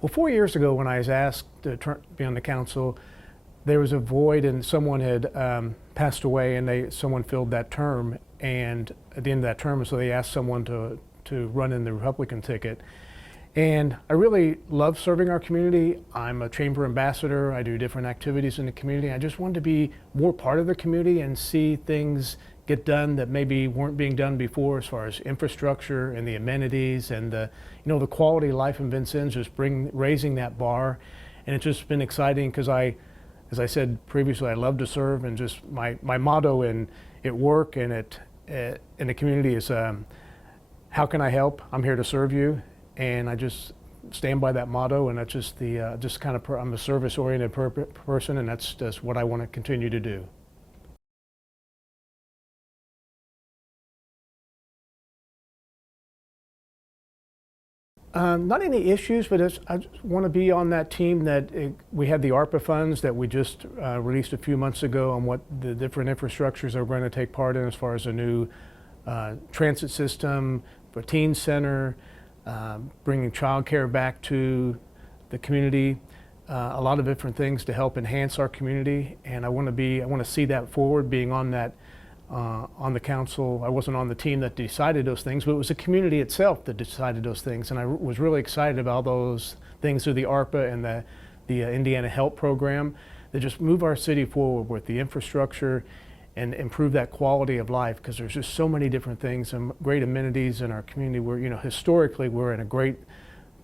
Well, 4 years ago, when I was asked to be on the council, there was a void, and someone had passed away, and someone filled that term. And at the end of that term, so they asked someone to run in the Republican ticket. And I really love serving our community. I'm a chamber ambassador. I do different activities in the community. I just wanted to be more part of the community and see things get done that maybe weren't being done before, as far as infrastructure and the amenities and the quality of life in Vincennes, just raising that bar. And it's just been exciting because as I said previously, I love to serve, and just my motto at work and in the community is, how can I help? I'm here to serve you. And I just stand by that motto, and that's just I'm a service-oriented person, and that's just what I want to continue to do. Not any issues, but I just want to be on that team we had the ARPA funds that we just released a few months ago on what the different infrastructures are going to take part in, as far as a new transit system, a teen center, bringing childcare back to the community, a lot of different things to help enhance our community. And I want to see that forward, being on the council. I wasn't on the team that decided those things, but it was the community itself that decided those things. And I was really excited about those things through the ARPA and the Indiana Help Program that just move our city forward with the infrastructure and improve that quality of life, because there's just so many different things and great amenities in our community. Where, historically we're in a great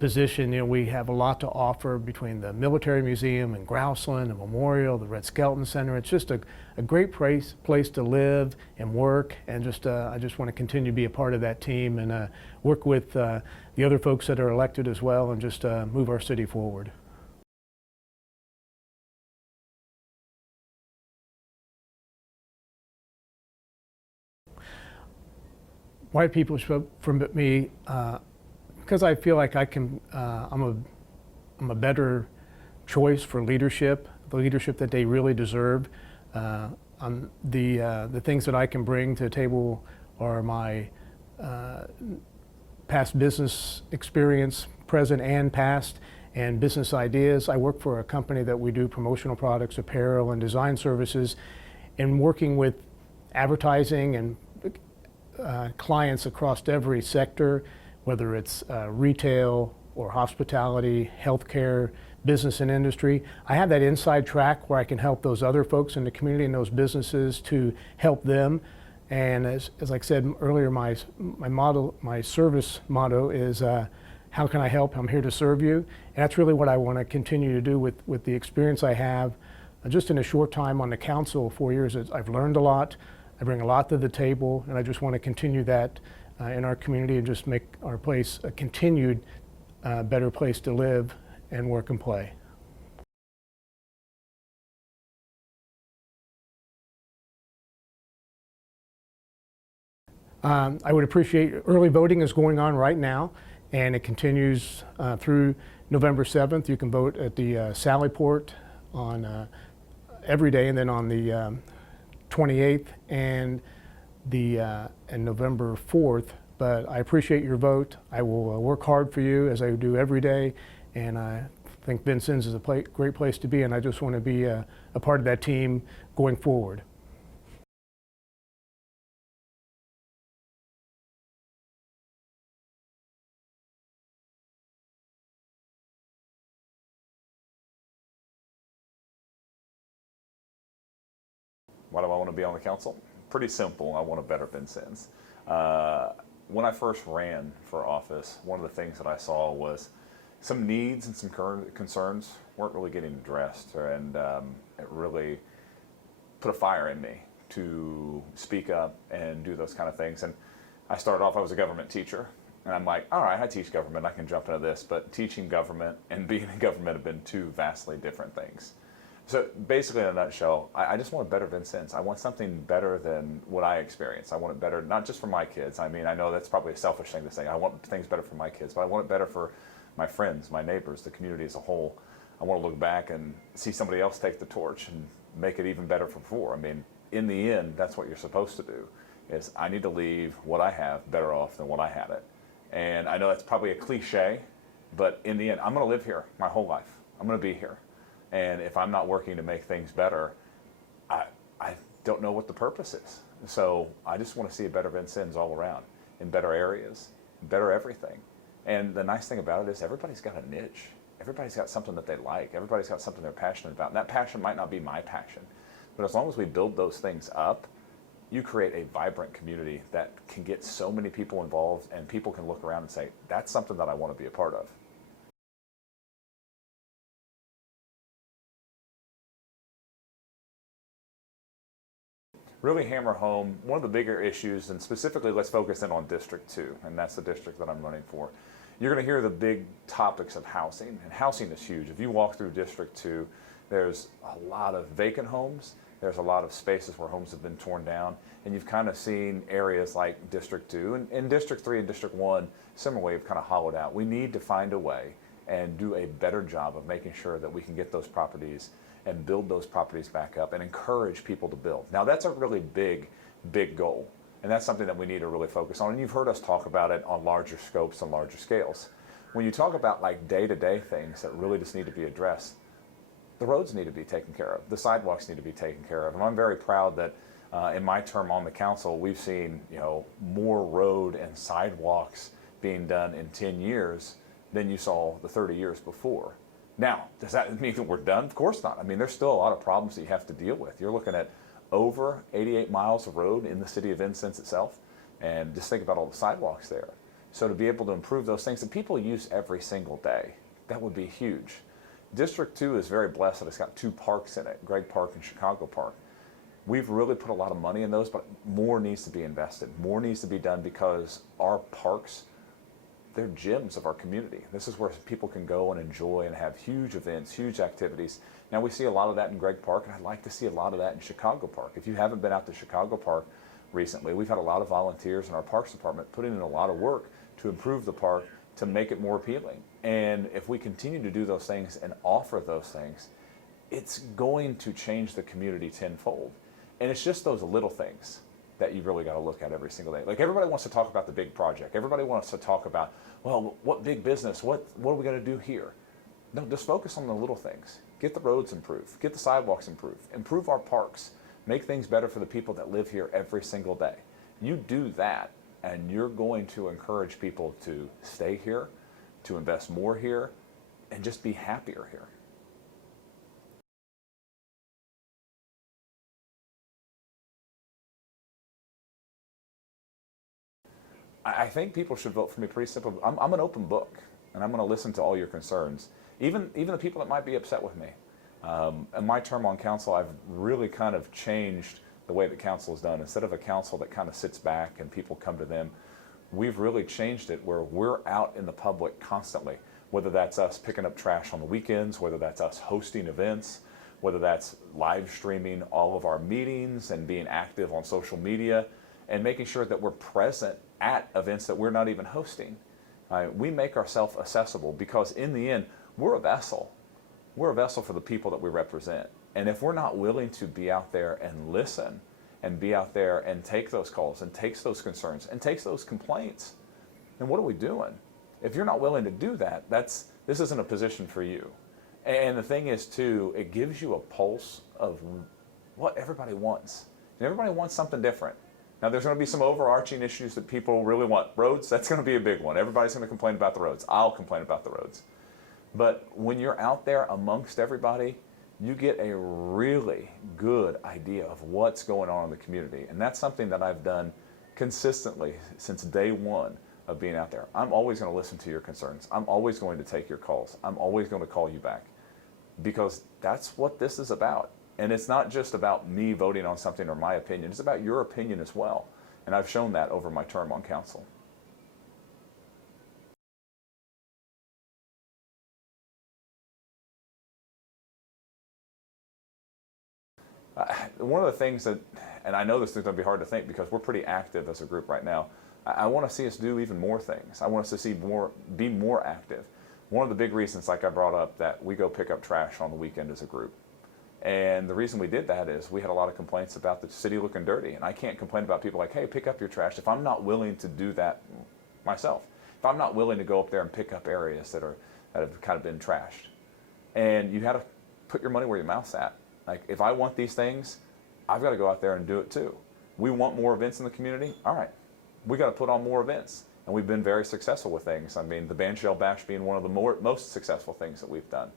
position. We have a lot to offer between the Military Museum and Grouseland, the Memorial, the Red Skelton Center. It's just a great place to live and work, and I just want to continue to be a part of that team and work with the other folks that are elected as well, and just move our city forward. Why people should vote for me? Because I feel like I'm a better choice for leadership, the leadership that they really deserve. The things that I can bring to the table are my past business experience, present and past, and business ideas. I work for a company that we do promotional products, apparel, and design services, and working with advertising and clients across every sector, whether it's retail or hospitality, healthcare, business and industry. I have that inside track where I can help those other folks in the community and those businesses to help them. And as I said earlier, my service motto is, how can I help? I'm here to serve you. And that's really what I want to continue to do with the experience I have. Just in a short time on the council, 4 years, I've learned a lot. I bring a lot to the table, and I just want to continue that in our community and just make our place a continued better place to live and work and play. I would appreciate, early voting is going on right now, and it continues through November 7th. You can vote at the Sallyport on every day, and then on the 28th and November 4th. But I appreciate your vote. I will work hard for you, as I do every day, and I think Vincennes is a great place to be, and I just want to be a part of that team going forward. Why do I want to be on the council? Pretty simple. I want to better Vincennes. When I first ran for office, one of the things that I saw was some needs and some current concerns weren't really getting addressed, and it really put a fire in me to speak up and do those kind of things. And I started off, I was a government teacher, and I'm like, all right, I teach government, I can jump into this, but teaching government and being in government have been two vastly different things. So basically, in a nutshell, I just want a better Vincennes. I want something better than what I experience. I want it better, not just for my kids. I mean, I know that's probably a selfish thing to say. I want things better for my kids, but I want it better for my friends, my neighbors, the community as a whole. I want to look back and see somebody else take the torch and make it even better for before. I mean, in the end, that's what you're supposed to do, is I need to leave what I have better off than what I had it. And I know that's probably a cliche, But in the end, I'm going to live here my whole life. I'm going to be here. And if I'm not working to make things better, I don't know what the purpose is. So I just want to see a better Vincennes all around, in better areas, better everything. And the nice thing about it is everybody's got a niche. Everybody's got something that they like. Everybody's got something they're passionate about. And that passion might not be my passion. But as long as we build those things up, you create a vibrant community that can get so many people involved, and people can look around and say, that's something that I want to be a part of. Really hammer home one of the bigger issues, and specifically let's focus in on District 2, and that's the district that I'm running for. You're going to hear the big topics of housing, and housing is huge. If you walk through District 2, there's a lot of vacant homes, there's a lot of spaces where homes have been torn down, and you've kind of seen areas like District 2, and in District 3 and District 1, similarly, have kind of hollowed out. We need to find a way and do a better job of making sure that we can get those properties and build those properties back up and encourage people to build. Now that's a really big goal, and that's something that we need to really focus on, and you've heard us talk about it on larger scopes and larger scales. When you talk about like day-to-day things that really just need to be addressed, the roads need to be taken care of, the sidewalks need to be taken care of, and I'm very proud that in my term on the council, we've seen more road and sidewalks being done in 10 years than you saw the 30 years before. Now, does that mean that we're done? Of course not. I mean, there's still a lot of problems that you have to deal with. You're looking at over 88 miles of road in the city of Vincennes itself, and just think about all the sidewalks there. So to be able to improve those things that people use every single day, that would be huge. District 2 is very blessed that it's got 2 parks in it, Gregg Park and Chicago Park. We've really put a lot of money in those, but more needs to be invested. More needs to be done because our parks, they're gyms of our community. This is where people can go and enjoy and have huge events, huge activities. Now we see a lot of that in Gregg Park, and I'd like to see a lot of that in Chicago Park. If you haven't been out to Chicago Park recently, we've had a lot of volunteers in our Parks Department putting in a lot of work to improve the park, to make it more appealing. And if we continue to do those things and offer those things, it's going to change the community tenfold. And it's just those little things that you really got to look at every single day. Like everybody wants to talk about the big project. Everybody wants to talk about, well, what big business, what are we going to do here? No, just focus on the little things. Get the roads improved, get the sidewalks improved, improve our parks, make things better for the people that live here every single day. You do that, and you're going to encourage people to stay here, to invest more here, and just be happier here. I think people should vote for me pretty simple. I'm an open book, and I'm going to listen to all your concerns, even the people that might be upset with me. In my term on council, I've really kind of changed the way that council is done. Instead of a council that kind of sits back and people come to them, we've really changed it where we're out in the public constantly, whether that's us picking up trash on the weekends, whether that's us hosting events, whether that's live streaming all of our meetings and being active on social media, and making sure that we're present at events that we're not even hosting. We make ourselves accessible because in the end, we're a vessel. We're a vessel for the people that we represent. And if we're not willing to be out there and listen and be out there and take those calls and takes those concerns and takes those complaints, then what are we doing? If you're not willing to do that, this isn't a position for you. And the thing is too, it gives you a pulse of what everybody wants. And everybody wants something different. Now there's going to be some overarching issues that people really want. Roads, that's going to be a big one. Everybody's going to complain about the roads. I'll complain about the roads. But when you're out there amongst everybody, you get a really good idea of what's going on in the community. And that's something that I've done consistently since day one of being out there. I'm always going to listen to your concerns. I'm always going to take your calls. I'm always going to call you back because that's what this is about. And it's not just about me voting on something or my opinion. It's about your opinion as well. And I've shown that over my term on council. One of the things that, and I know this is going to be hard to think because we're pretty active as a group right now, I want to see us do even more things. I want us to be more active. One of the big reasons, like I brought up, that we go pick up trash on the weekend as a group. And the reason we did that is we had a lot of complaints about the city looking dirty. And I can't complain about people like, hey, pick up your trash if I'm not willing to do that myself. if I'm not willing to go up there and pick up areas that have kind of been trashed, and you had to put your money where your mouth's at. Like, if I want these things, I've got to go out there and do it too. We want more events in the community. All right, we got to put on more events, and we've been very successful with things. I mean, the Bandshell Bash being one of the most successful things that we've done.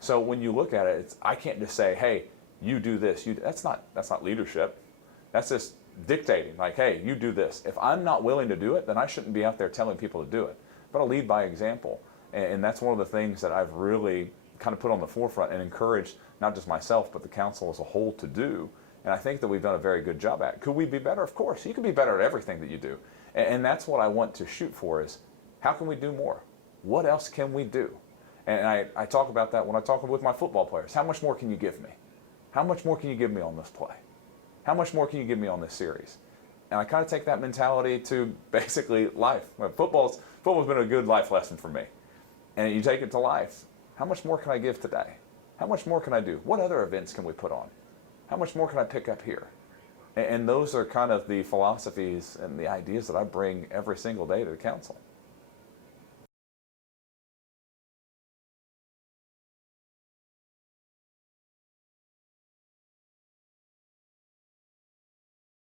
So when you look at it, I can't just say, hey, you do this. That's not leadership. That's just dictating. Like, hey, you do this. If I'm not willing to do it, then I shouldn't be out there telling people to do it. But I'll lead by example, and that's one of the things that I've really kind of put on the forefront and encouraged not just myself but the council as a whole to do. And I think that we've done a very good job at it. Could we be better? Of course. You can be better at everything that you do. And that's what I want to shoot for, is how can we do more? What else can we do? And I talk about that when I talk with my football players. How much more can you give me? How much more can you give me on this play? How much more can you give me on this series? And I kind of take that mentality to basically life. Football's been a good life lesson for me. And you take it to life. How much more can I give today? How much more can I do? What other events can we put on? How much more can I pick up here? And those are kind of the philosophies and the ideas that I bring every single day to the council.